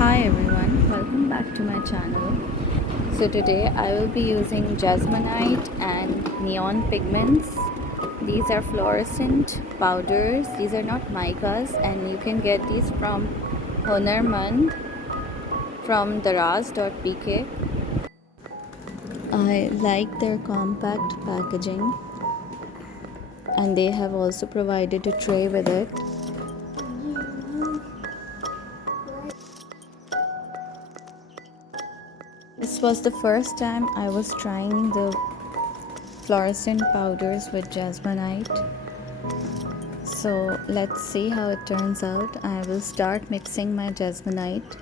Hi everyone, welcome back to my channel. So today I will be using jesmonite and neon pigments. These are fluorescent powders. These are not micas and you can get these from Honermand from daraz.pk. I like their compact packaging and they have also provided a tray with it. This was the first time I was trying the fluorescent powders with jesmonite. So let's see how it turns out. I will start mixing my jesmonite.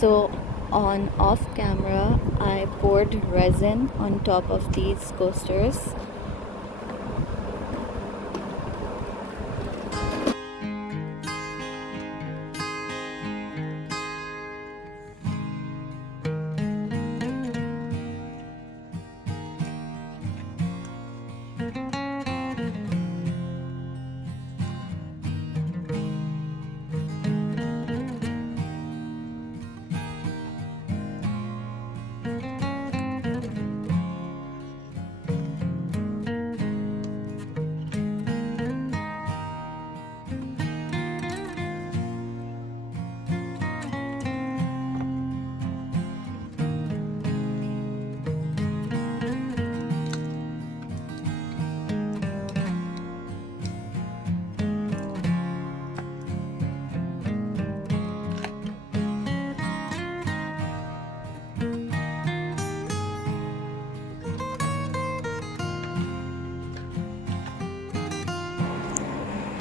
So on off camera, I poured resin on top of these coasters.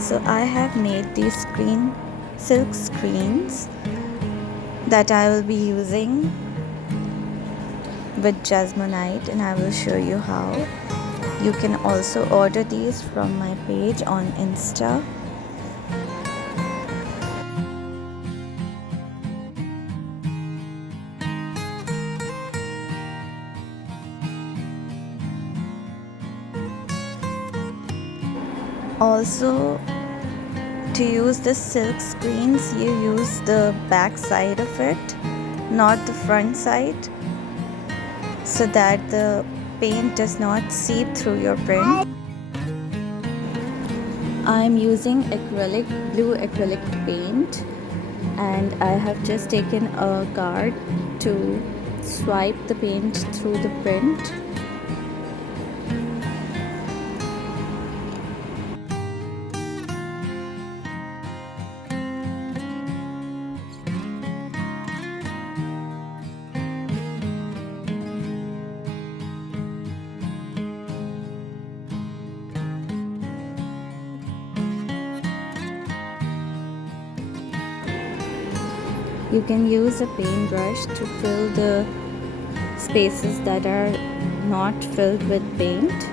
So I have made these silk screens that I will be using with jesmonite, and I will show you how. You can also order these from my page on Insta. Also, to use the silk screens, you use the back side of it, not the front side, so that the paint does not seep through your print. I'm using blue acrylic paint, and I have just taken a card to swipe the paint through the print. You can use a paintbrush to fill the spaces that are not filled with paint.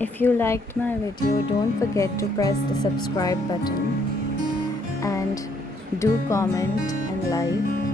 If you liked my video, don't forget to press the subscribe button and do comment and like.